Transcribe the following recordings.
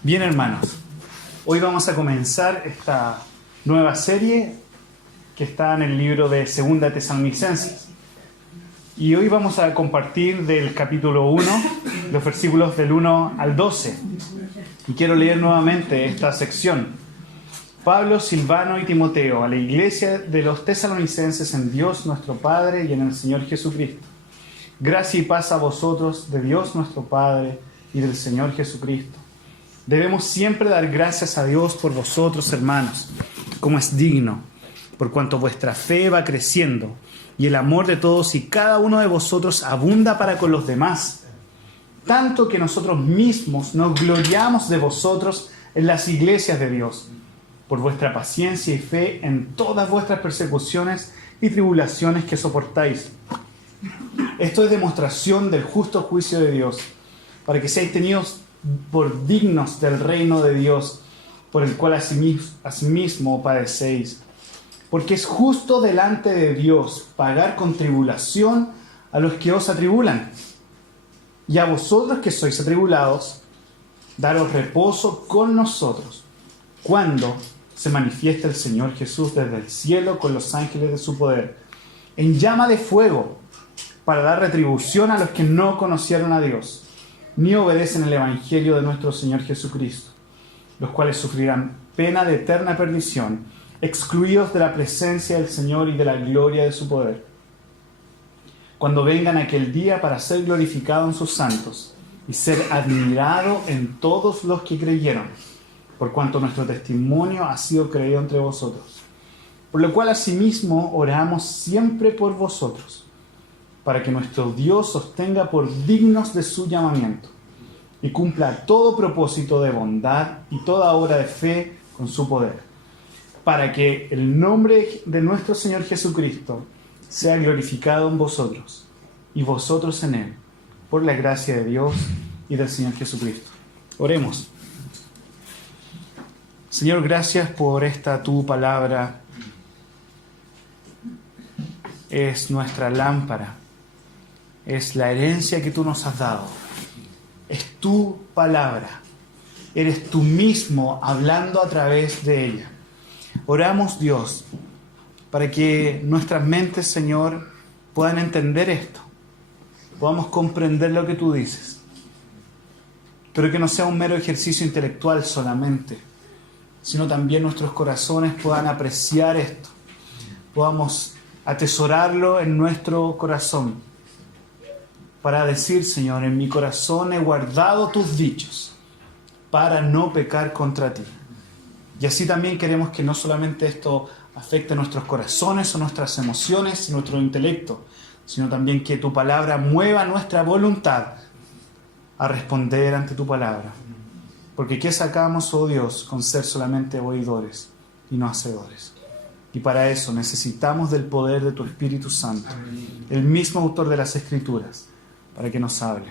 Bien, hermanos, hoy vamos a comenzar esta nueva serie que está en el libro de Segunda Tesalonicenses. Y hoy vamos a compartir del capítulo 1, los versículos del 1 al 12. Y quiero leer nuevamente esta sección. Pablo, Silvano y Timoteo, a la iglesia de los tesalonicenses en Dios nuestro Padre y en el Señor Jesucristo. Gracia y paz a vosotros de Dios nuestro Padre y del Señor Jesucristo. Debemos siempre dar gracias a Dios por vosotros, hermanos, como es digno, por cuanto vuestra fe va creciendo y el amor de todos y cada uno de vosotros abunda para con los demás, tanto que nosotros mismos nos gloriamos de vosotros en las iglesias de Dios, por vuestra paciencia y fe en todas vuestras persecuciones y tribulaciones que soportáis. Esto es demostración del justo juicio de Dios, para que seáis tenidos por dignos del reino de Dios, por el cual asimismo padecéis. Porque es justo delante de Dios pagar con tribulación a los que os atribulan, y a vosotros que sois atribulados, daros reposo con nosotros, cuando se manifiesta el Señor Jesús desde el cielo con los ángeles de su poder, en llama de fuego, para dar retribución a los que no conocieron a Dios, ni obedecen el Evangelio de nuestro Señor Jesucristo, los cuales sufrirán pena de eterna perdición, excluidos de la presencia del Señor y de la gloria de su poder, cuando vengan aquel día para ser glorificado en sus santos y ser admirado en todos los que creyeron, por cuanto nuestro testimonio ha sido creído entre vosotros. Por lo cual asimismo oramos siempre por vosotros, para que nuestro Dios os tenga por dignos de su llamamiento y cumpla todo propósito de bondad y toda obra de fe con su poder, para que el nombre de nuestro Señor Jesucristo sea glorificado en vosotros y vosotros en Él, por la gracia de Dios y del Señor Jesucristo. Oremos. Señor, gracias por esta tu palabra. Es nuestra lámpara. Es la herencia que tú nos has dado. Es tu palabra. Eres tú mismo hablando a través de ella. Oramos, Dios, para que nuestras mentes, Señor, puedan entender esto. Podamos comprender lo que tú dices. Pero que no sea un mero ejercicio intelectual solamente, sino también nuestros corazones puedan apreciar esto. Podamos atesorarlo en nuestro corazón. Para decir, Señor, en mi corazón he guardado tus dichos para no pecar contra ti. Y así también queremos que no solamente esto afecte nuestros corazones o nuestras emociones y nuestro intelecto, sino también que tu palabra mueva nuestra voluntad a responder ante tu palabra. Porque ¿qué sacamos, oh Dios, con ser solamente oidores y no hacedores? Y para eso necesitamos del poder de tu Espíritu Santo, el mismo autor de las Escrituras, para que nos hable.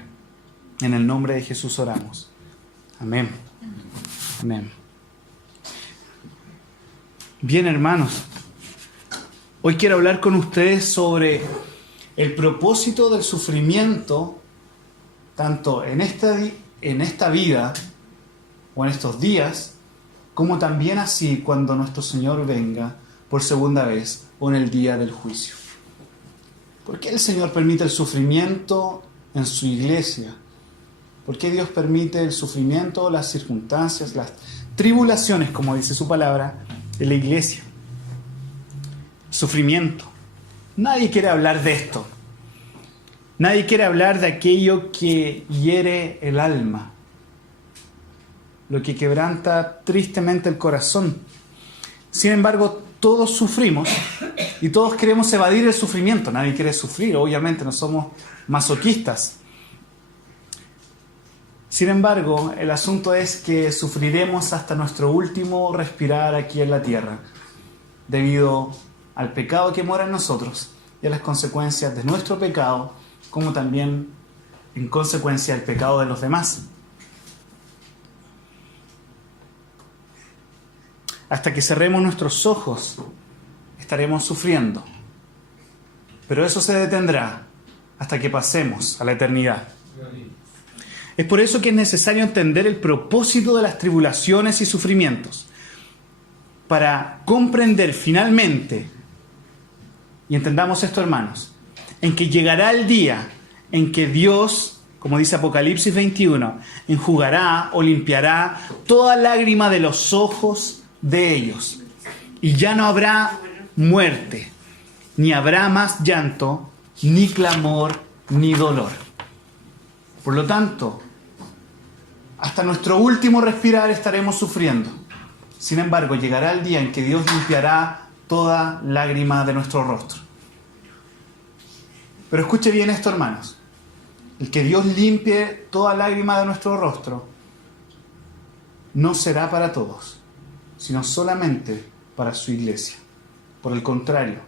En el nombre de Jesús oramos. Amén. Amén. Bien, hermanos, hoy quiero hablar con ustedes sobre el propósito del sufrimiento, tanto en esta vida o en estos días, como también así cuando nuestro Señor venga por segunda vez o en el día del juicio. ¿Por qué el Señor permite el sufrimiento en su iglesia? ¿Por qué Dios permite el sufrimiento, las circunstancias, las tribulaciones, como dice su palabra, en la iglesia? Sufrimiento. Nadie quiere hablar de esto. Nadie quiere hablar de aquello que hiere el alma, lo que quebranta tristemente el corazón. Sin embargo, todos sufrimos y todos queremos evadir el sufrimiento. Nadie quiere sufrir, obviamente, no somos masoquistas. Sin embargo, el asunto es que sufriremos hasta nuestro último respirar aquí en la tierra, debido al pecado que mora en nosotros y a las consecuencias de nuestro pecado, como también en consecuencia del pecado de los demás. Hasta que cerremos nuestros ojos, estaremos sufriendo. Pero eso se detendrá hasta que pasemos a la eternidad. Es por eso que es necesario entender el propósito de las tribulaciones y sufrimientos, para comprender finalmente, y entendamos esto, hermanos, en que llegará el día en que Dios, como dice Apocalipsis 21, enjugará o limpiará toda lágrima de los ojos de ellos. Y ya no habrá muerte, ni habrá más llanto, ni clamor, ni dolor. Por lo tanto, hasta nuestro último respirar estaremos sufriendo. Sin embargo, llegará el día en que Dios limpiará toda lágrima de nuestro rostro. Pero escuche bien esto, hermanos. El que Dios limpie toda lágrima de nuestro rostro no será para todos, sino solamente para su iglesia. Por el contrario,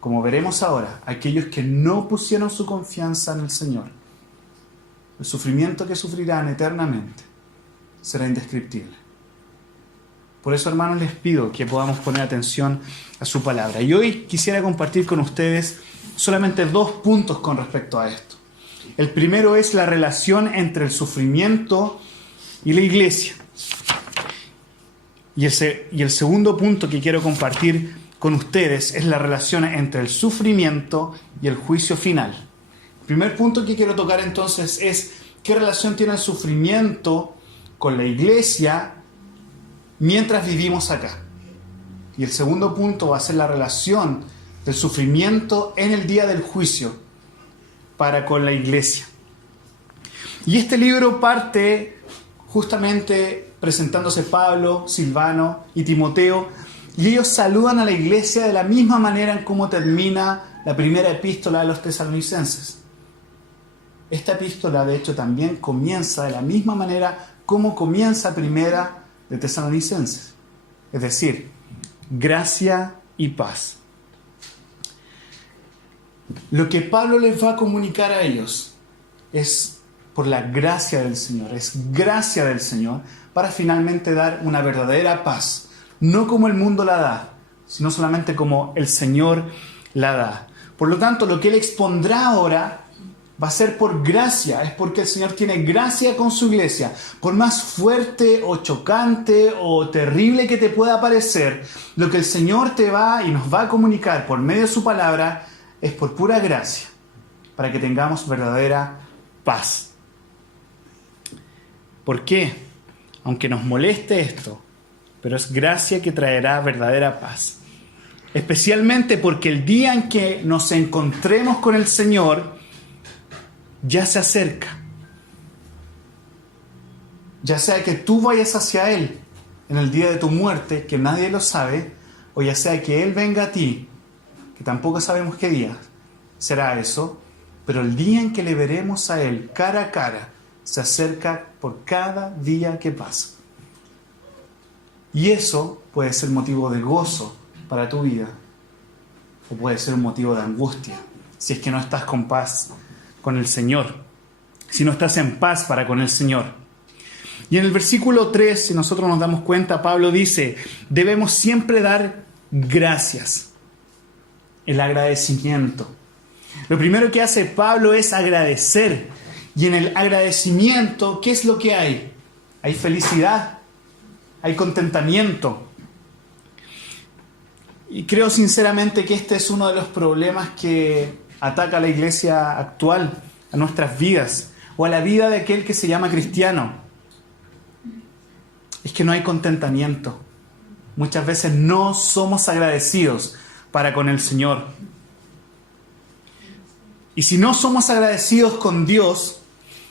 como veremos ahora, aquellos que no pusieron su confianza en el Señor, el sufrimiento que sufrirán eternamente será indescriptible. Por eso, hermanos, les pido que podamos poner atención a su palabra. Y hoy quisiera compartir con ustedes solamente 2 puntos con respecto a esto. El primero es la relación entre el sufrimiento y la iglesia. Y el segundo punto que quiero compartir con ustedes es la relación entre el sufrimiento y el juicio final. El primer punto que quiero tocar entonces es qué relación tiene el sufrimiento con la iglesia mientras vivimos acá. Y el segundo punto va a ser la relación del sufrimiento en el día del juicio para con la iglesia. Y este libro parte justamente presentándose Pablo, Silvano y Timoteo, y ellos saludan a la iglesia de la misma manera en cómo termina la primera epístola de los tesalonicenses. Esta epístola, de hecho, también comienza de la misma manera como comienza primera de Tesalonicenses. Es decir, gracia y paz. Lo que Pablo les va a comunicar a ellos es por la gracia del Señor, es gracia del Señor para finalmente dar una verdadera paz, no como el mundo la da, sino solamente como el Señor la da. Por lo tanto, lo que Él expondrá ahora va a ser por gracia, es porque el Señor tiene gracia con su iglesia. Por más fuerte o chocante o terrible que te pueda parecer, lo que el Señor te va y nos va a comunicar por medio de su palabra es por pura gracia, para que tengamos verdadera paz. ¿Por qué? Aunque nos moleste esto, pero es gracia que traerá verdadera paz. Especialmente porque el día en que nos encontremos con el Señor ya se acerca. Ya sea que tú vayas hacia Él en el día de tu muerte, que nadie lo sabe, o ya sea que Él venga a ti, que tampoco sabemos qué día será eso, pero el día en que le veremos a Él cara a cara se acerca por cada día que pasa. Y eso puede ser motivo de gozo para tu vida, o puede ser un motivo de angustia, si es que no estás con paz con el Señor, si no estás en paz para con el Señor. Y en el versículo 3, si nosotros nos damos cuenta, Pablo dice, debemos siempre dar gracias, el agradecimiento. Lo primero que hace Pablo es agradecer, y en el agradecimiento, ¿qué es lo que hay? Hay felicidad, hay contentamiento. Y creo sinceramente que este es uno de los problemas que ataca a la iglesia actual, a nuestras vidas, o a la vida de aquel que se llama cristiano. Es que no hay contentamiento. Muchas veces no somos agradecidos para con el Señor. Y si no somos agradecidos con Dios,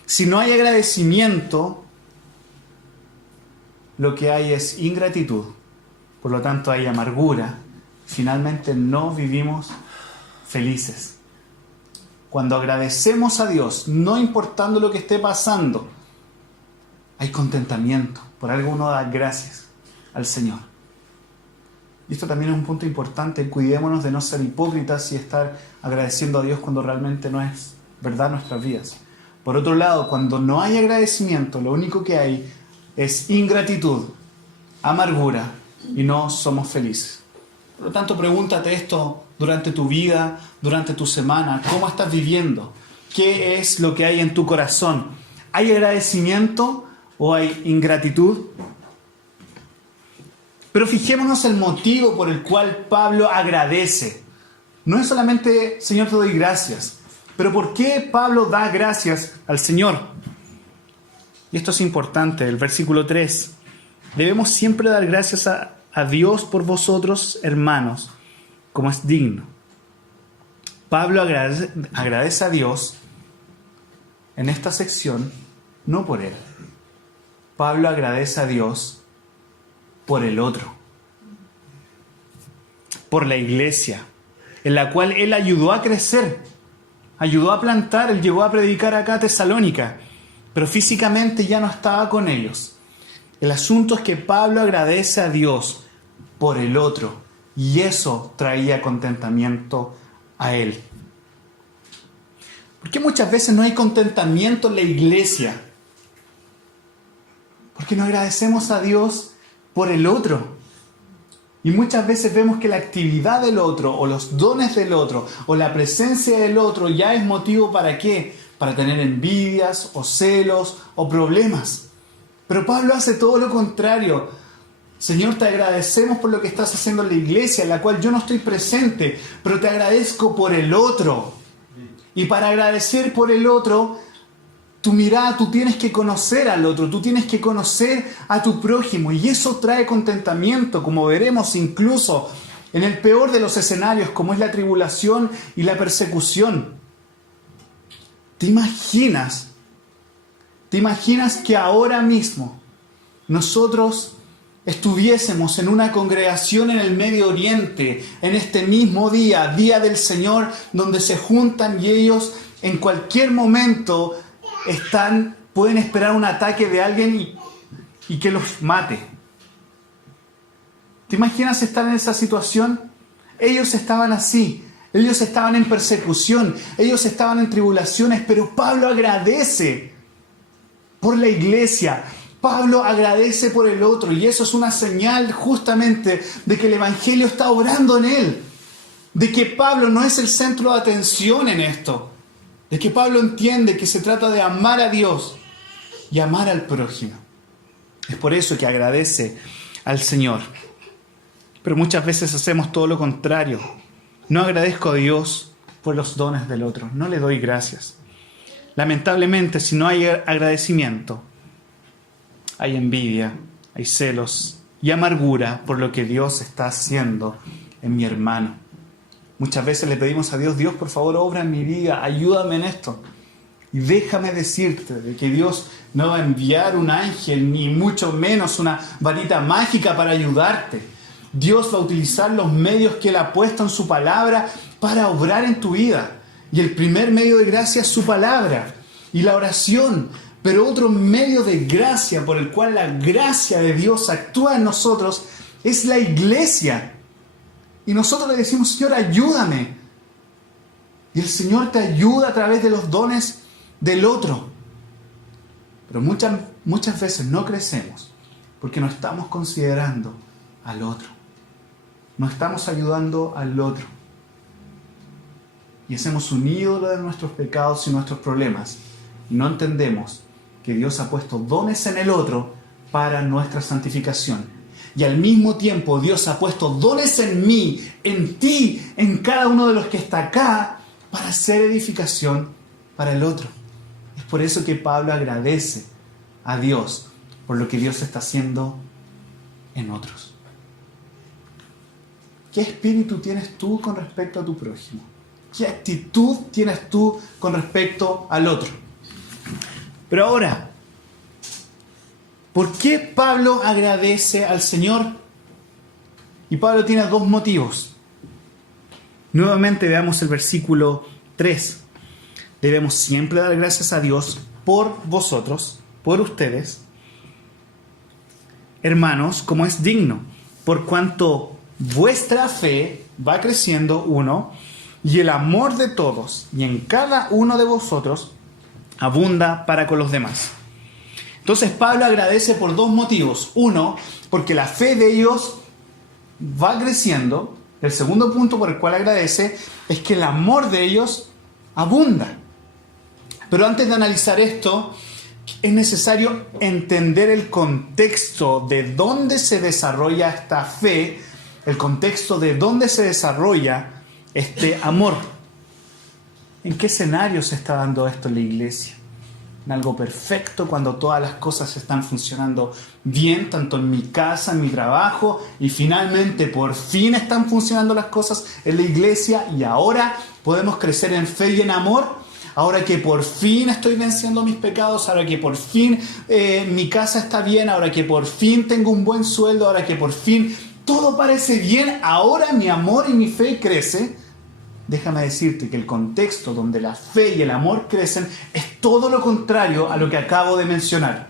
si no hay agradecimiento, lo que hay es ingratitud. Por lo tanto, hay amargura. Finalmente no vivimos felices. Cuando agradecemos a Dios, no importando lo que esté pasando, hay contentamiento. Por algo uno da gracias al Señor. Y esto también es un punto importante. Cuidémonos de no ser hipócritas y estar agradeciendo a Dios cuando realmente no es verdad nuestras vidas. Por otro lado, cuando no hay agradecimiento, lo único que hay es ingratitud, amargura, y no somos felices. Por lo tanto, pregúntate esto durante tu vida, durante tu semana. ¿Cómo estás viviendo? ¿Qué es lo que hay en tu corazón? ¿Hay agradecimiento o hay ingratitud? Pero fijémonos el motivo por el cual Pablo agradece. No es solamente, Señor, te doy gracias. Pero ¿por qué Pablo da gracias al Señor? Y esto es importante, el versículo 3. Debemos siempre dar gracias a Dios por vosotros, hermanos, como es digno. Pablo agradece a Dios en esta sección, no por él. Pablo agradece a Dios por el otro, por la iglesia, en la cual él ayudó a crecer, ayudó a plantar, él llegó a predicar acá a Tesalónica, pero físicamente ya no estaba con ellos. El asunto es que Pablo agradece a Dios por el otro, y eso traía contentamiento a él. ¿Por qué muchas veces no hay contentamiento en la iglesia? Porque no agradecemos a Dios por el otro. Y muchas veces vemos que la actividad del otro, o los dones del otro, o la presencia del otro ya es motivo ¿para qué? Para tener envidias, o celos, o problemas. Pero Pablo hace todo lo contrario. Señor, te agradecemos por lo que estás haciendo en la iglesia, en la cual yo no estoy presente, pero te agradezco por el otro. Y para agradecer por el otro, tu mirada, tú tienes que conocer al otro, tú tienes que conocer a tu prójimo, y eso trae contentamiento, como veremos incluso en el peor de los escenarios, como es la tribulación y la persecución. ¿Te imaginas que ahora mismo nosotros estuviésemos en una congregación en el Medio Oriente, en este mismo día, Día del Señor, donde se juntan y ellos en cualquier momento pueden esperar un ataque de alguien y que los mate? ¿Te imaginas estar en esa situación? Ellos estaban así, ellos estaban en persecución, ellos estaban en tribulaciones, pero Pablo agradece por la iglesia, Pablo agradece por el otro, y eso es una señal justamente de que el Evangelio está obrando en él, de que Pablo no es el centro de atención en esto, de que Pablo entiende que se trata de amar a Dios y amar al prójimo. Es por eso que agradece al Señor. Pero muchas veces hacemos todo lo contrario. No agradezco a Dios por los dones del otro, no le doy gracias. Lamentablemente, si no hay agradecimiento, hay envidia, hay celos y amargura por lo que Dios está haciendo en mi hermano. Muchas veces le pedimos a Dios, Dios, por favor, obra en mi vida, ayúdame en esto. Y déjame decirte de que Dios no va a enviar un ángel, ni mucho menos una varita mágica para ayudarte. Dios va a utilizar los medios que Él ha puesto en su palabra para obrar en tu vida. Y el primer medio de gracia es su palabra y la oración. Pero otro medio de gracia por el cual la gracia de Dios actúa en nosotros es la iglesia. Y nosotros le decimos, Señor, ayúdame. Y el Señor te ayuda a través de los dones del otro. Pero muchas veces no crecemos porque no estamos considerando al otro. No estamos ayudando al otro. Y hacemos un ídolo de nuestros pecados y nuestros problemas. Y no entendemos que Dios ha puesto dones en el otro para nuestra santificación. Y al mismo tiempo Dios ha puesto dones en mí, en ti, en cada uno de los que está acá, para hacer edificación para el otro. Es por eso que Pablo agradece a Dios por lo que Dios está haciendo en otros. ¿Qué espíritu tienes tú con respecto a tu prójimo? ¿Qué actitud tienes tú con respecto al otro? Pero ahora, ¿por qué Pablo agradece al Señor? Y Pablo tiene dos motivos. Nuevamente veamos el versículo 3. Debemos siempre dar gracias a Dios por vosotros, por ustedes, hermanos, como es digno, por cuanto vuestra fe va creciendo, uno, y el amor de todos y en cada uno de vosotros abunda para con los demás. Entonces Pablo agradece por dos motivos. Uno, porque la fe de ellos va creciendo. El segundo punto por el cual agradece es que el amor de ellos abunda. Pero antes de analizar esto, es necesario entender el contexto de dónde se desarrolla esta fe, el contexto de dónde se desarrolla este amor. ¿En qué escenario se está dando esto en la iglesia? En algo perfecto, cuando todas las cosas están funcionando bien, tanto en mi casa, en mi trabajo, y finalmente por fin están funcionando las cosas en la iglesia y ahora podemos crecer en fe y en amor. Ahora que por fin estoy venciendo mis pecados, ahora que por fin mi casa está bien, ahora que por fin tengo un buen sueldo, ahora que por fin todo parece bien, ahora mi amor y mi fe crece. Déjame decirte que el contexto donde la fe y el amor crecen es todo lo contrario a lo que acabo de mencionar.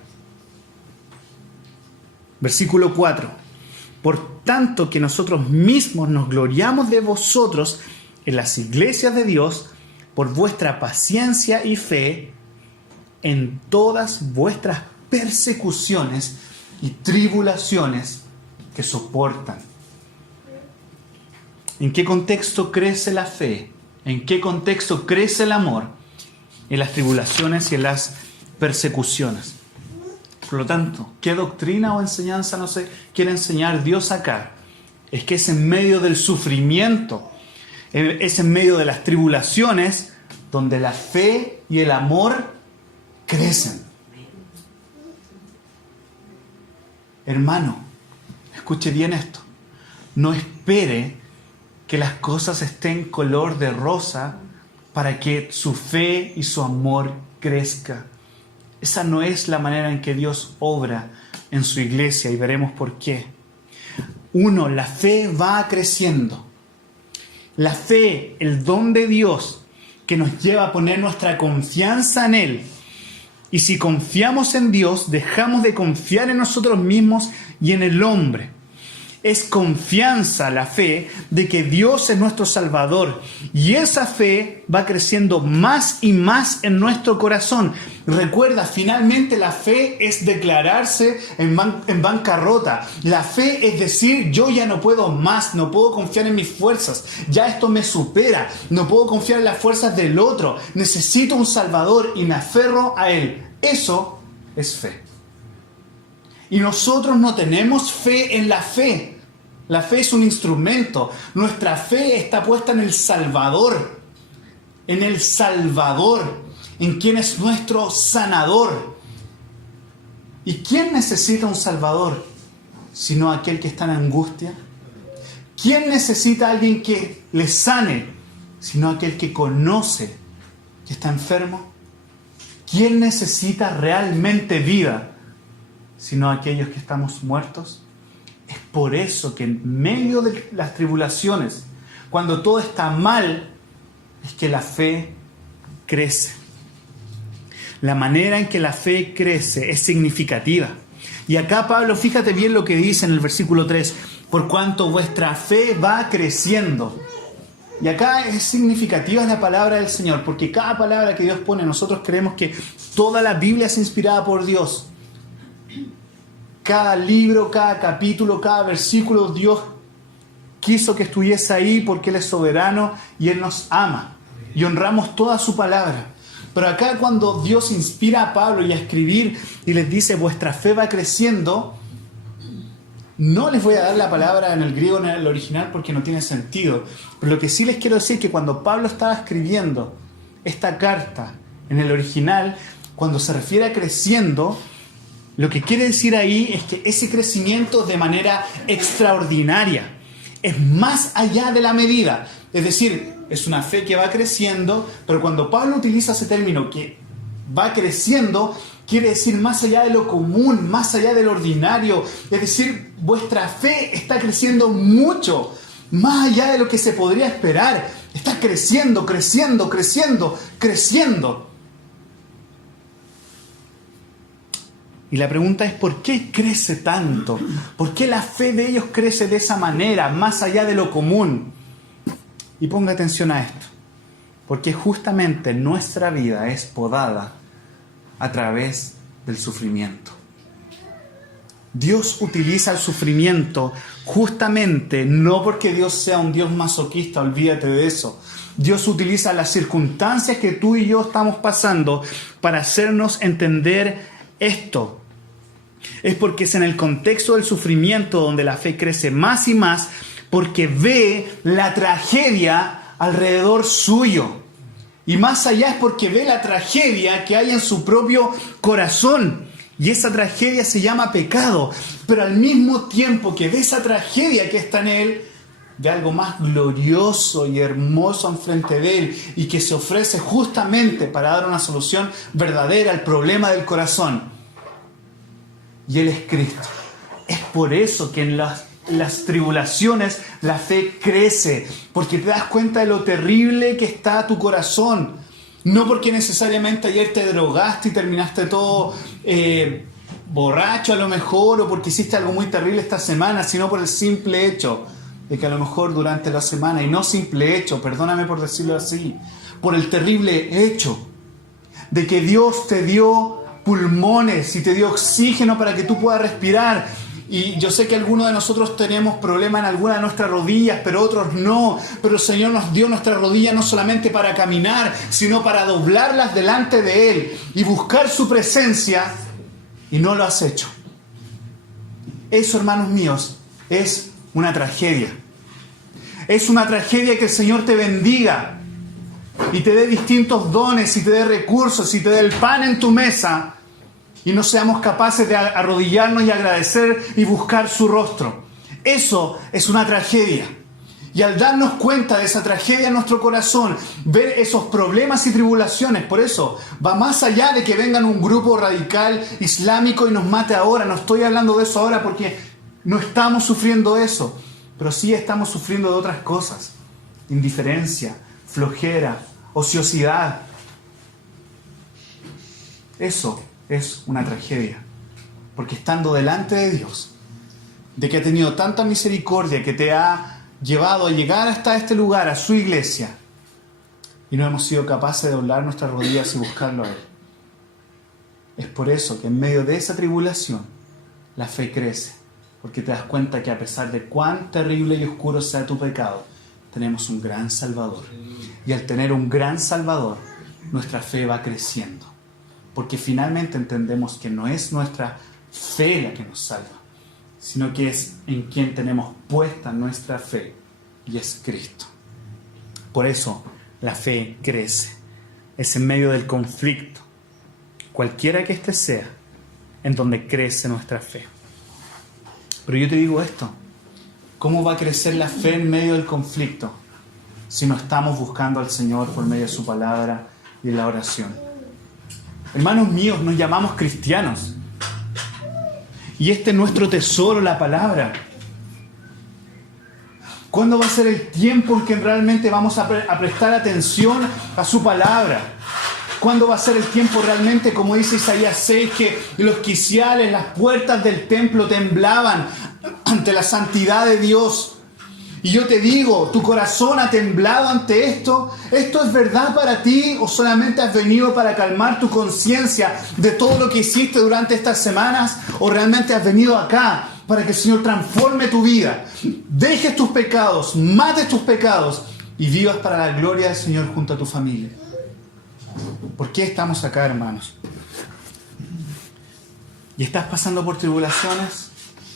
Versículo 4. Por tanto que nosotros mismos nos gloriamos de vosotros en las iglesias de Dios por vuestra paciencia y fe en todas vuestras persecuciones y tribulaciones que soportan. ¿En qué contexto crece la fe? ¿En qué contexto crece el amor? En las tribulaciones y en las persecuciones. Por lo tanto, ¿qué doctrina o enseñanza nos quiere enseñar Dios acá? Es que es en medio del sufrimiento, es en medio de las tribulaciones donde la fe y el amor crecen. Hermano, escuche bien esto. No espere que las cosas estén color de rosa para que su fe y su amor crezca. Esa no es la manera en que Dios obra en su iglesia y veremos por qué. Uno, la fe va creciendo. La fe, el don de Dios que nos lleva a poner nuestra confianza en Él. Y si confiamos en Dios, dejamos de confiar en nosotros mismos y en el hombre. Es confianza, la fe, de que Dios es nuestro Salvador. Y esa fe va creciendo más y más en nuestro corazón. Recuerda, finalmente la fe es declararse en bancarrota. La fe es decir, yo ya no puedo más, no puedo confiar en mis fuerzas. Ya esto me supera, no puedo confiar en las fuerzas del otro. Necesito un Salvador y me aferro a Él. Eso es fe. Y nosotros no tenemos fe en la fe. La fe es un instrumento. Nuestra fe está puesta en el Salvador. En el Salvador. En quien es nuestro sanador. ¿Y quién necesita un Salvador? Sino aquel que está en angustia. ¿Quién necesita a alguien que le sane? Sino aquel que conoce que está enfermo. ¿Quién necesita realmente vida? Sino aquellos que estamos muertos. Es por eso que en medio de las tribulaciones, cuando todo está mal, es que la fe crece. La manera en que la fe crece es significativa. Y acá Pablo, fíjate bien lo que dice en el versículo 3, por cuanto vuestra fe va creciendo. Y acá es significativa la palabra del Señor, porque cada palabra que Dios pone, nosotros creemos que toda la Biblia es inspirada por Dios. Cada libro, cada capítulo, cada versículo, Dios quiso que estuviese ahí porque Él es soberano y Él nos ama. Y honramos toda su palabra. Pero acá cuando Dios inspira a Pablo y a escribir y les dice, vuestra fe va creciendo, no les voy a dar la palabra en el griego, en el original, porque no tiene sentido. Pero lo que sí les quiero decir es que cuando Pablo estaba escribiendo esta carta en el original, cuando se refiere a creciendo, lo que quiere decir ahí es que ese crecimiento de manera extraordinaria es más allá de la medida. Es decir, es una fe que va creciendo, pero cuando Pablo utiliza ese término que va creciendo, quiere decir más allá de lo común, más allá del ordinario. Es decir, vuestra fe está creciendo mucho, más allá de lo que se podría esperar. Está creciendo, creciendo, creciendo, creciendo. Y la pregunta es, ¿por qué crece tanto? ¿Por qué la fe de ellos crece de esa manera, más allá de lo común? Y ponga atención a esto. Porque justamente nuestra vida es podada a través del sufrimiento. Dios utiliza el sufrimiento justamente, no porque Dios sea un Dios masoquista, olvídate de eso. Dios utiliza las circunstancias que tú y yo estamos pasando para hacernos entender esto. Es porque es en el contexto del sufrimiento donde la fe crece más y más, porque ve la tragedia alrededor suyo. Y más allá es porque ve la tragedia que hay en su propio corazón. Y esa tragedia se llama pecado. Pero al mismo tiempo que ve esa tragedia que está en él, ve algo más glorioso y hermoso enfrente de él y que se ofrece justamente para dar una solución verdadera al problema del corazón. Y él es Cristo. Es por eso que en las tribulaciones la fe crece, porque te das cuenta de lo terrible que está tu corazón. No porque necesariamente ayer te drogaste y terminaste todo borracho a lo mejor, o porque hiciste algo muy terrible esta semana, sino por el simple hecho de que a lo mejor durante la semana, y no simple hecho, perdóname por decirlo así, por el terrible hecho de que Dios te dio pulmones y te dio oxígeno para que tú puedas respirar. Y yo sé que algunos de nosotros tenemos problemas en alguna de nuestras rodillas, pero otros no. Pero el Señor nos dio nuestras rodillas no solamente para caminar, sino para doblarlas delante de Él y buscar su presencia, y no lo has hecho. Eso, hermanos míos, es una tragedia. Es una tragedia que el Señor te bendiga y te dé distintos dones y te dé recursos y te dé el pan en tu mesa y no seamos capaces de arrodillarnos y agradecer y buscar su rostro. Eso es una tragedia. Y al darnos cuenta de esa tragedia en nuestro corazón, ver esos problemas y tribulaciones, por eso va más allá de que vengan un grupo radical islámico y nos mate ahora. No estoy hablando de eso ahora porque no estamos sufriendo eso, pero sí estamos sufriendo de otras cosas. Indiferencia, flojera, ociosidad. Eso es una tragedia, porque estando delante de Dios, de que ha tenido tanta misericordia, que te ha llevado a llegar hasta este lugar, a su iglesia, y no hemos sido capaces de doblar nuestras rodillas y buscarlo a Él. Es por eso que en medio de esa tribulación la fe crece, porque te das cuenta que a pesar de cuán terrible y oscuro sea tu pecado, tenemos un gran Salvador. Y al tener un gran Salvador, nuestra fe va creciendo, porque finalmente entendemos que no es nuestra fe la que nos salva, sino que es en quien tenemos puesta nuestra fe, y es Cristo. Por eso la fe crece. Es en medio del conflicto, cualquiera que éste sea, en donde crece nuestra fe. Pero yo te digo esto, ¿cómo va a crecer la fe en medio del conflicto si no estamos buscando al Señor por medio de su palabra y de la oración? Hermanos míos, nos llamamos cristianos. Y este es nuestro tesoro, la palabra. ¿Cuándo va a ser el tiempo en que realmente vamos a prestar atención a su palabra? ¿Cuándo va a ser el tiempo realmente, como dice Isaías 6, que los quiciales, las puertas del templo temblaban ante la santidad de Dios? Y yo te digo, ¿tu corazón ha temblado ante esto? ¿Esto es verdad para ti o solamente has venido para calmar tu conciencia de todo lo que hiciste durante estas semanas? ¿O realmente has venido acá para que el Señor transforme tu vida? Dejes tus pecados, mates tus pecados y vivas para la gloria del Señor junto a tu familia. ¿Por qué estamos acá, hermanos? ¿Y estás pasando por tribulaciones?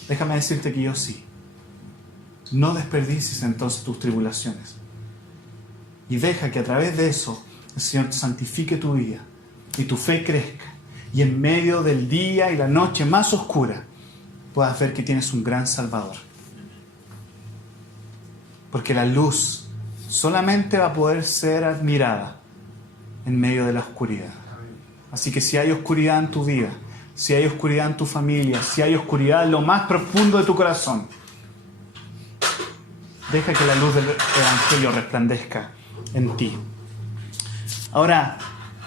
Déjame decirte que yo sí. No desperdicies entonces tus tribulaciones. Y deja que a través de eso el Señor santifique tu vida y tu fe crezca. Y en medio del día y la noche más oscura puedas ver que tienes un gran Salvador. Porque la luz solamente va a poder ser admirada en medio de la oscuridad. Así que si hay oscuridad en tu vida, si hay oscuridad en tu familia, si hay oscuridad en lo más profundo de tu corazón, deja que la luz del Evangelio resplandezca en ti. Ahora,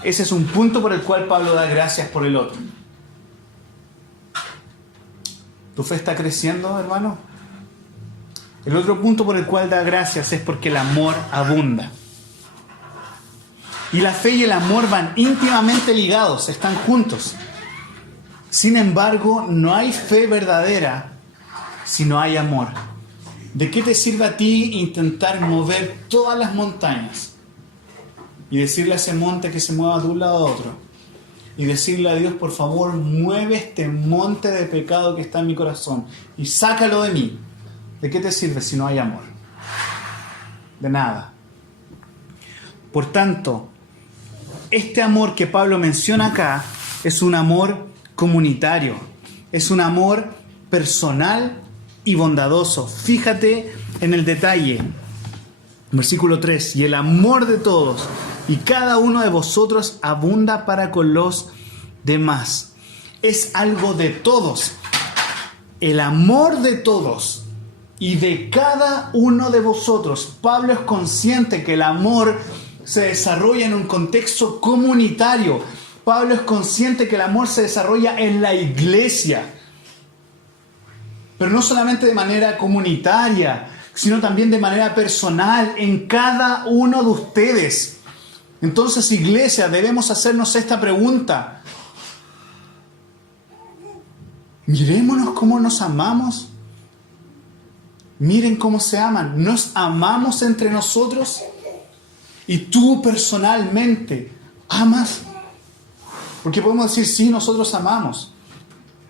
ese es un punto por el cual Pablo da gracias por el otro. ¿Tu fe está creciendo, hermano? El otro punto por el cual da gracias es porque el amor abunda. Y la fe y el amor van íntimamente ligados, están juntos. Sin embargo, no hay fe verdadera si no hay amor. ¿De qué te sirve a ti intentar mover todas las montañas y decirle a ese monte que se mueva de un lado a otro? Y decirle a Dios, por favor, mueve este monte de pecado que está en mi corazón y sácalo de mí. ¿De qué te sirve si no hay amor? De nada. Por tanto, este amor que Pablo menciona acá es un amor comunitario, es un amor personal y bondadoso. Fíjate en el detalle. Versículo 3. Y el amor de todos y cada uno de vosotros abunda para con los demás. Es algo de todos. El amor de todos y de cada uno de vosotros. Pablo es consciente que el amor se desarrolla en un contexto comunitario. Pablo es consciente que el amor se desarrolla en la iglesia. Pero no solamente de manera comunitaria, sino también de manera personal en cada uno de ustedes. Entonces, iglesia, debemos hacernos esta pregunta. Mirémonos cómo nos amamos. Miren cómo se aman. ¿Nos amamos entre nosotros? ¿Y tú personalmente amas? Porque podemos decir, sí, nosotros amamos.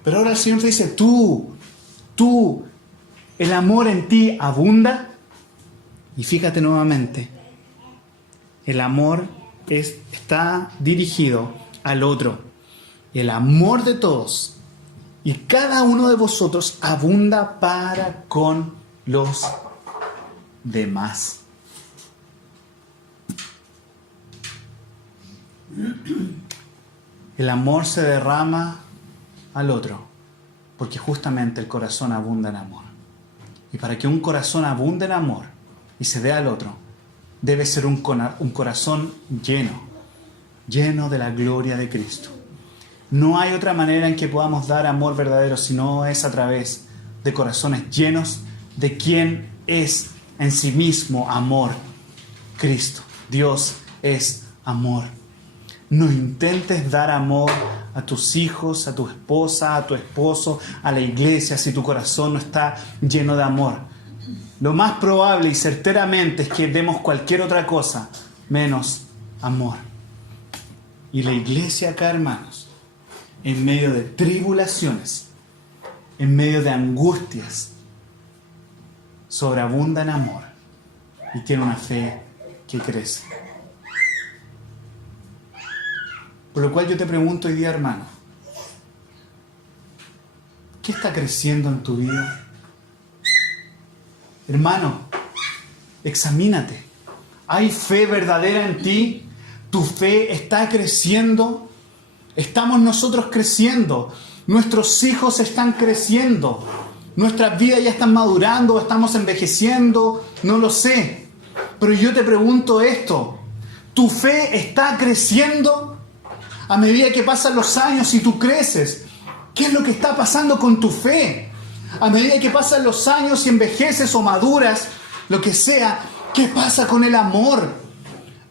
Pero ahora el Señor te dice, tú, el amor en ti abunda. Y fíjate nuevamente, el amor está dirigido al otro. El amor de todos y cada uno de vosotros abunda para con los demás. El amor se derrama al otro, porque justamente el corazón abunda en amor. Y para que un corazón abunde en amor y se dé al otro, debe ser un corazón lleno de la gloria de Cristo. No hay otra manera en que podamos dar amor verdadero si no es a través de corazones llenos de quien es en sí mismo amor, Cristo. Dios es amor. No intentes dar amor a tus hijos, a tu esposa, a tu esposo, a la iglesia, si tu corazón no está lleno de amor. Lo más probable y certeramente es que demos cualquier otra cosa menos amor. Y la iglesia acá, hermanos, en medio de tribulaciones, en medio de angustias, sobreabunda en amor y tiene una fe que crece. Por lo cual yo te pregunto hoy día, hermano, ¿qué está creciendo en tu vida? Hermano, examínate. ¿Hay fe verdadera en ti? ¿Tu fe está creciendo? ¿Estamos nosotros creciendo? ¿Nuestros hijos están creciendo? ¿Nuestras vidas ya están madurando? ¿Estamos envejeciendo? No lo sé. Pero yo te pregunto esto. ¿Tu fe está creciendo? A medida que pasan los años y tú creces, ¿qué es lo que está pasando con tu fe? A medida que pasan los años y envejeces o maduras, lo que sea, ¿qué pasa con el amor?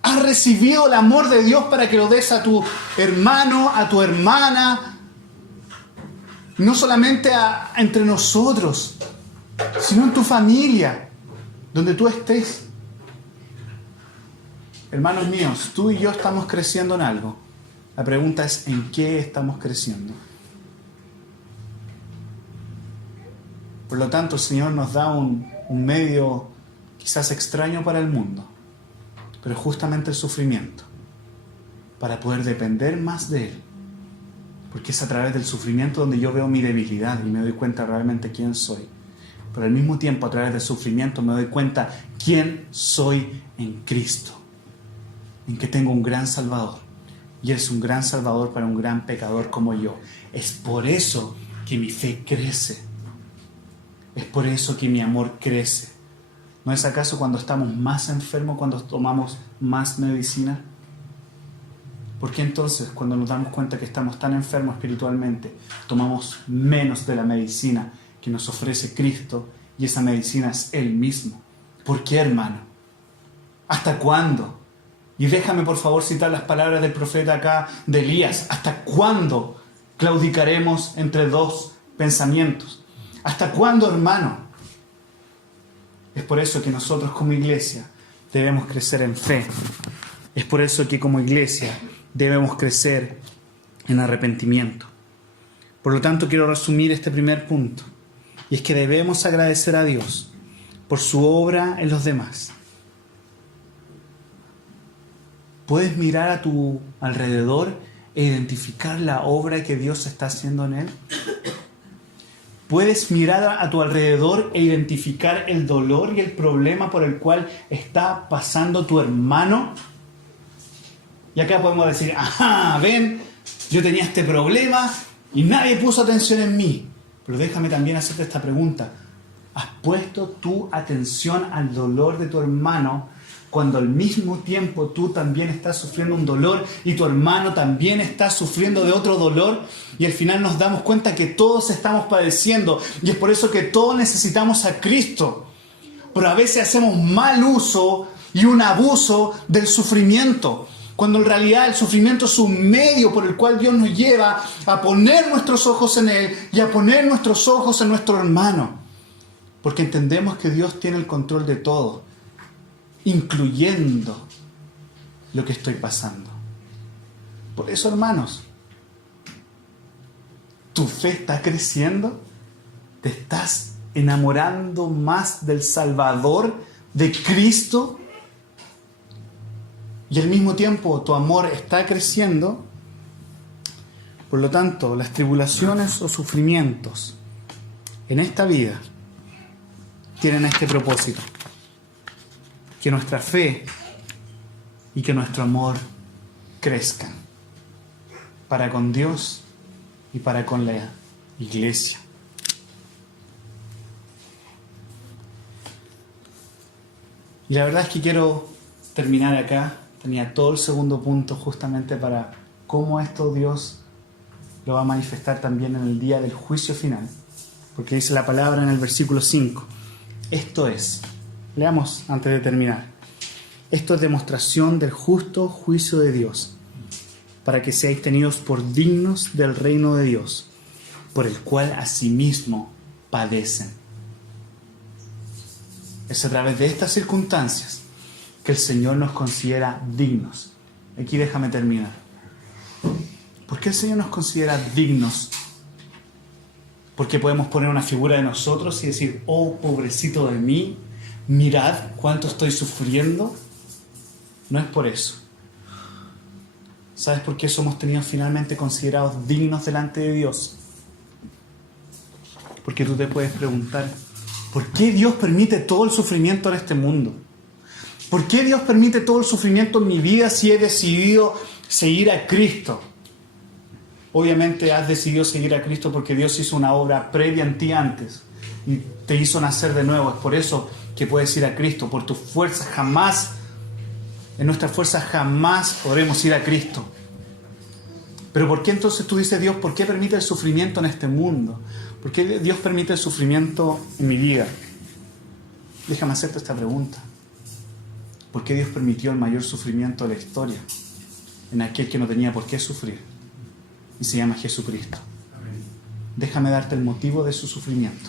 ¿Has recibido el amor de Dios para que lo des a tu hermano, a tu hermana? No solamente entre nosotros, sino en tu familia, donde tú estés. Hermanos míos, tú y yo estamos creciendo en algo. La pregunta es, ¿en qué estamos creciendo? Por lo tanto, el Señor nos da un medio quizás extraño para el mundo, pero justamente el sufrimiento, para poder depender más de Él. Porque es a través del sufrimiento donde yo veo mi debilidad y me doy cuenta realmente quién soy. Pero al mismo tiempo, a través del sufrimiento me doy cuenta quién soy en Cristo, en que tengo un gran Salvador. Y Él es un gran Salvador para un gran pecador como yo. Es por eso que mi fe crece. Es por eso que mi amor crece. ¿No es acaso cuando estamos más enfermos, cuando tomamos más medicina? ¿Por qué entonces, cuando nos damos cuenta que estamos tan enfermos espiritualmente, tomamos menos de la medicina que nos ofrece Cristo y esa medicina es Él mismo? ¿Por qué, hermano? ¿Hasta cuándo? Y déjame por favor citar las palabras del profeta acá de Elías. ¿Hasta cuándo Claudicaremos entre dos pensamientos. ¿Hasta cuándo, hermano? Es por eso que nosotros como iglesia debemos crecer en fe. Es por eso que como iglesia debemos crecer en arrepentimiento. Por lo tanto, quiero resumir este primer punto. Y es que debemos agradecer a Dios por su obra en los demás. ¿Puedes mirar a tu alrededor e identificar la obra que Dios está haciendo en él? ¿Puedes mirar a tu alrededor e identificar el dolor y el problema por el cual está pasando tu hermano? Y acá podemos decir, ajá, ven, yo tenía este problema y nadie puso atención en mí. Pero déjame también hacerte esta pregunta. ¿Has puesto tu atención al dolor de tu hermano cuando al mismo tiempo tú también estás sufriendo un dolor y tu hermano también está sufriendo de otro dolor? Y al final nos damos cuenta que todos estamos padeciendo y es por eso que todos necesitamos a Cristo. Pero a veces hacemos mal uso y un abuso del sufrimiento, cuando en realidad el sufrimiento es un medio por el cual Dios nos lleva a poner nuestros ojos en Él y a poner nuestros ojos en nuestro hermano. Porque entendemos que Dios tiene el control de todo, incluyendo lo que estoy pasando. Por eso, hermanos, ¿tu fe está creciendo? ¿Te estás enamorando más del Salvador, de Cristo? Y al mismo tiempo tu amor está creciendo. Por lo tanto, las tribulaciones o sufrimientos en esta vida tienen este propósito: que nuestra fe y que nuestro amor crezcan para con Dios y para con la iglesia. Y la verdad es que quiero terminar acá. Tenía todo el segundo punto justamente para cómo esto Dios lo va a manifestar también en el día del juicio final. Porque dice la palabra en el versículo 5. Esto es, leamos antes de terminar. Esto es demostración del justo juicio de Dios, para que seáis tenidos por dignos del reino de Dios, por el cual asimismo padecen. Es a través de estas circunstancias que el Señor nos considera dignos. Aquí déjame terminar. ¿Por qué el Señor nos considera dignos? Porque podemos poner una figura de nosotros y decir, oh, pobrecito de mí, mirad cuánto estoy sufriendo. No es por eso. ¿Sabes por qué somos tenidos finalmente considerados dignos delante de Dios? Porque tú te puedes preguntar, ¿por qué Dios permite todo el sufrimiento en este mundo? ¿Por qué Dios permite todo el sufrimiento en mi vida si he decidido seguir a Cristo? Obviamente has decidido seguir a Cristo porque Dios hizo una obra previa en ti antes y te hizo nacer de nuevo. Es por eso que puedes ir a Cristo. Por tus fuerzas jamás, en nuestras fuerzas jamás podremos ir a Cristo. Pero ¿por qué entonces tú dices, Dios, por qué permite el sufrimiento en este mundo? ¿Por qué Dios permite el sufrimiento en mi vida? Déjame hacerte esta pregunta. ¿Por qué Dios permitió el mayor sufrimiento de la historia en aquel que no tenía por qué sufrir? Y se llama Jesucristo. Déjame darte el motivo de su sufrimiento.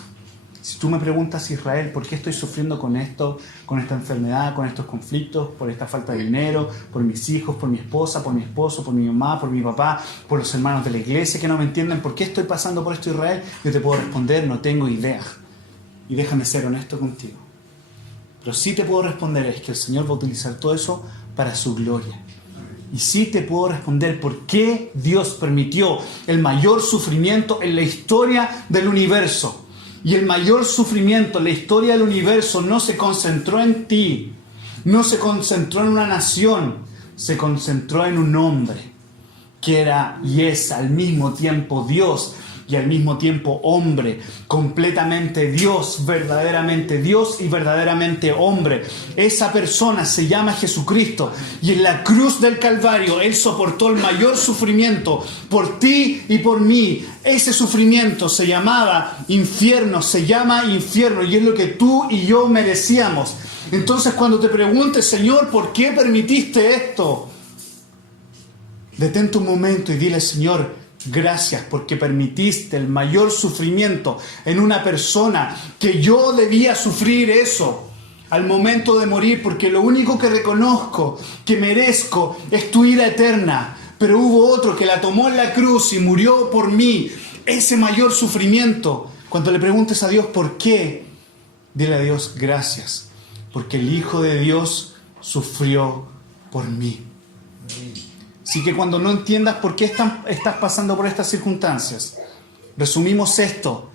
Si tú me preguntas, Israel, ¿por qué estoy sufriendo con esto, con esta enfermedad, con estos conflictos, por esta falta de dinero, por mis hijos, por mi esposa, por mi esposo, por mi mamá, por mi papá, por los hermanos de la iglesia que no me entienden? ¿Por qué estoy pasando por esto, Israel? Yo te puedo responder, no tengo idea. Y déjame ser honesto contigo. Pero sí te puedo responder es que el Señor va a utilizar todo eso para su gloria. Y sí te puedo responder por qué Dios permitió el mayor sufrimiento en la historia del universo. Y el mayor sufrimiento en la historia del universo no se concentró en ti, no se concentró en una nación, se concentró en un hombre que era y es al mismo tiempo Dios y al mismo tiempo hombre, completamente Dios y verdaderamente hombre. Esa persona se llama Jesucristo y en la cruz del Calvario Él soportó el mayor sufrimiento por ti y por mí. Ese sufrimiento se llama infierno y es lo que tú y yo merecíamos. Entonces cuando te preguntes, Señor, ¿por qué permitiste esto? Detente un momento y dile, Señor, gracias porque permitiste el mayor sufrimiento en una persona que yo debía sufrir eso al momento de morir, porque lo único que reconozco que merezco es tu ira eterna. Pero hubo otro que la tomó en la cruz y murió por mí. Ese mayor sufrimiento. Cuando le preguntes a Dios por qué, dile a Dios gracias, porque el Hijo de Dios sufrió por mí. Así que cuando no entiendas por qué estás pasando por estas circunstancias, resumimos esto.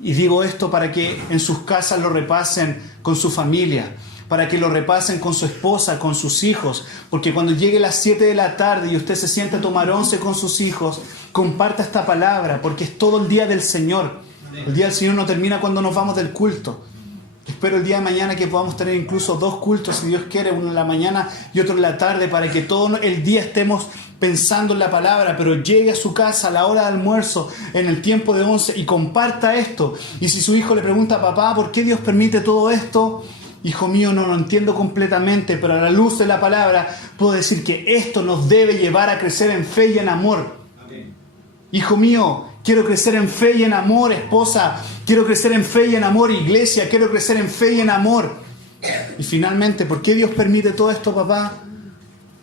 Y digo esto para que en sus casas lo repasen con su familia, para que lo repasen con su esposa, con sus hijos, porque cuando llegue las 7 de la tarde y usted se siente a tomar once con sus hijos, comparta esta palabra, porque es todo el día del Señor. El día del Señor no termina cuando nos vamos del culto. Espero el día de mañana que podamos tener incluso 2 cultos, si Dios quiere, uno en la mañana y otro en la tarde, para que todo el día estemos pensando en la palabra, pero llegue a su casa a la hora de almuerzo, en el tiempo de 11, y comparta esto. Y si su hijo le pregunta, papá, ¿por qué Dios permite todo esto? Hijo mío, no lo entiendo completamente, pero a la luz de la palabra puedo decir que esto nos debe llevar a crecer en fe y en amor. Amén. Hijo mío, quiero crecer en fe y en amor, esposa. Quiero crecer en fe y en amor, iglesia. Quiero crecer en fe y en amor. Y finalmente, ¿por qué Dios permite todo esto, papá?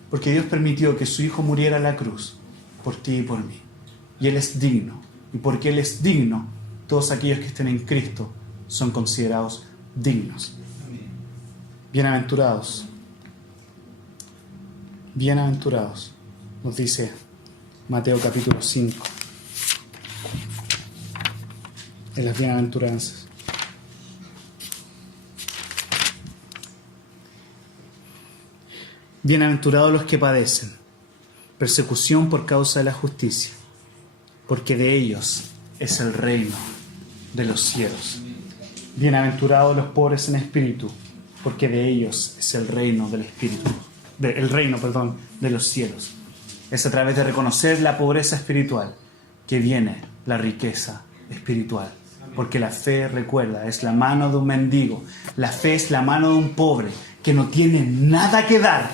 Porque Dios permitió que su Hijo muriera en la cruz por ti y por mí. Y Él es digno. Y porque Él es digno, todos aquellos que estén en Cristo son considerados dignos. Bienaventurados. Bienaventurados, nos dice Mateo capítulo 5. En las bienaventuranzas. Bienaventurados los que padecen persecución por causa de la justicia, porque de ellos es el reino de los cielos. Bienaventurados los pobres en espíritu, porque de ellos es el reino del espíritu, el reino de los cielos. Es a través de reconocer la pobreza espiritual que viene la riqueza espiritual. Porque la fe, recuerda, es la mano de un mendigo. La fe es la mano de un pobre que no tiene nada que dar,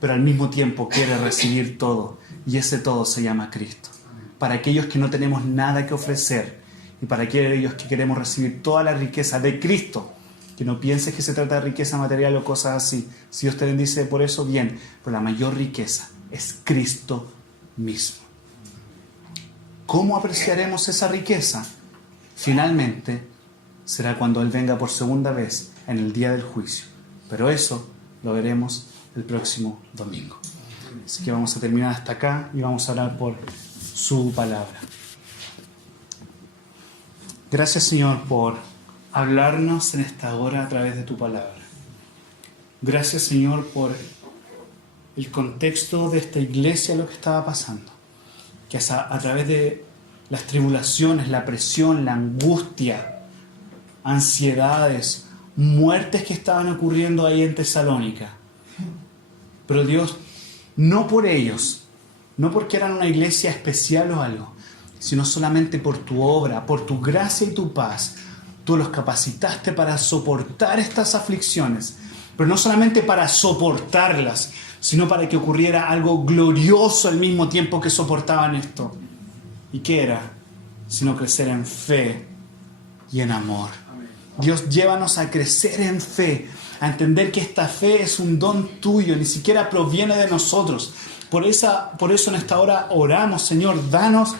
pero al mismo tiempo quiere recibir todo. Y ese todo se llama Cristo. Para aquellos que no tenemos nada que ofrecer y para aquellos que queremos recibir toda la riqueza de Cristo, que no pienses que se trata de riqueza material o cosas así. Si Dios te bendice por eso, bien. Pero la mayor riqueza es Cristo mismo. ¿Cómo apreciaremos esa riqueza? Finalmente, será cuando Él venga por segunda vez en el día del juicio. Pero eso lo veremos el próximo domingo. Así que vamos a terminar hasta acá y vamos a orar por su palabra. Gracias, Señor, por hablarnos en esta hora a través de tu palabra. Gracias, Señor, por el contexto de esta iglesia, lo que estaba pasando. Que a través de las tribulaciones, la presión, la angustia, ansiedades, muertes que estaban ocurriendo ahí en Tesalónica. Pero Dios, no por ellos, no porque eran una iglesia especial o algo, sino solamente por tu obra, por tu gracia y tu paz. Tú los capacitaste para soportar estas aflicciones, pero no solamente para soportarlas, sino para que ocurriera algo glorioso al mismo tiempo que soportaban esto. ¿Y qué era? Sino crecer en fe y en amor. Dios, llévanos a crecer en fe, a entender que esta fe es un don tuyo, ni siquiera proviene de nosotros. Por eso en esta hora oramos, Señor, danos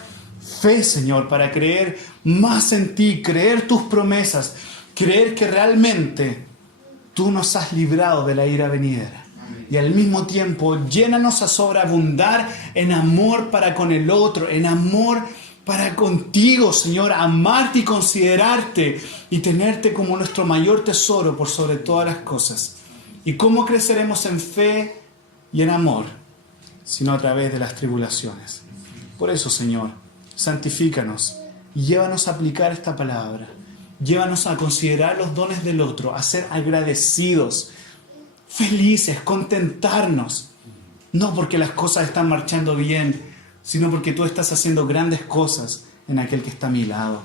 fe, Señor, para creer más en ti, creer tus promesas, creer que realmente tú nos has librado de la ira venidera. Y al mismo tiempo, llénanos a sobreabundar en amor para con el otro, en amor para contigo, Señor, amarte y considerarte y tenerte como nuestro mayor tesoro por sobre todas las cosas. ¿Y cómo creceremos en fe y en amor? Sino a través de las tribulaciones. Por eso, Señor, santifícanos y llévanos a aplicar esta palabra. Llévanos a considerar los dones del otro, a ser agradecidos, felices, contentarnos. No porque las cosas están marchando bien, sino porque tú estás haciendo grandes cosas en aquel que está a mi lado.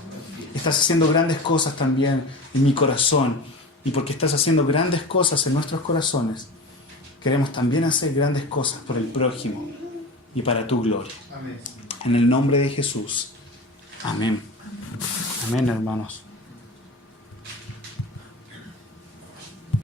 Estás haciendo grandes cosas también en mi corazón. Y porque estás haciendo grandes cosas en nuestros corazones, queremos también hacer grandes cosas por el prójimo y para tu gloria. Amén. En el nombre de Jesús. Amén. Amén, hermanos.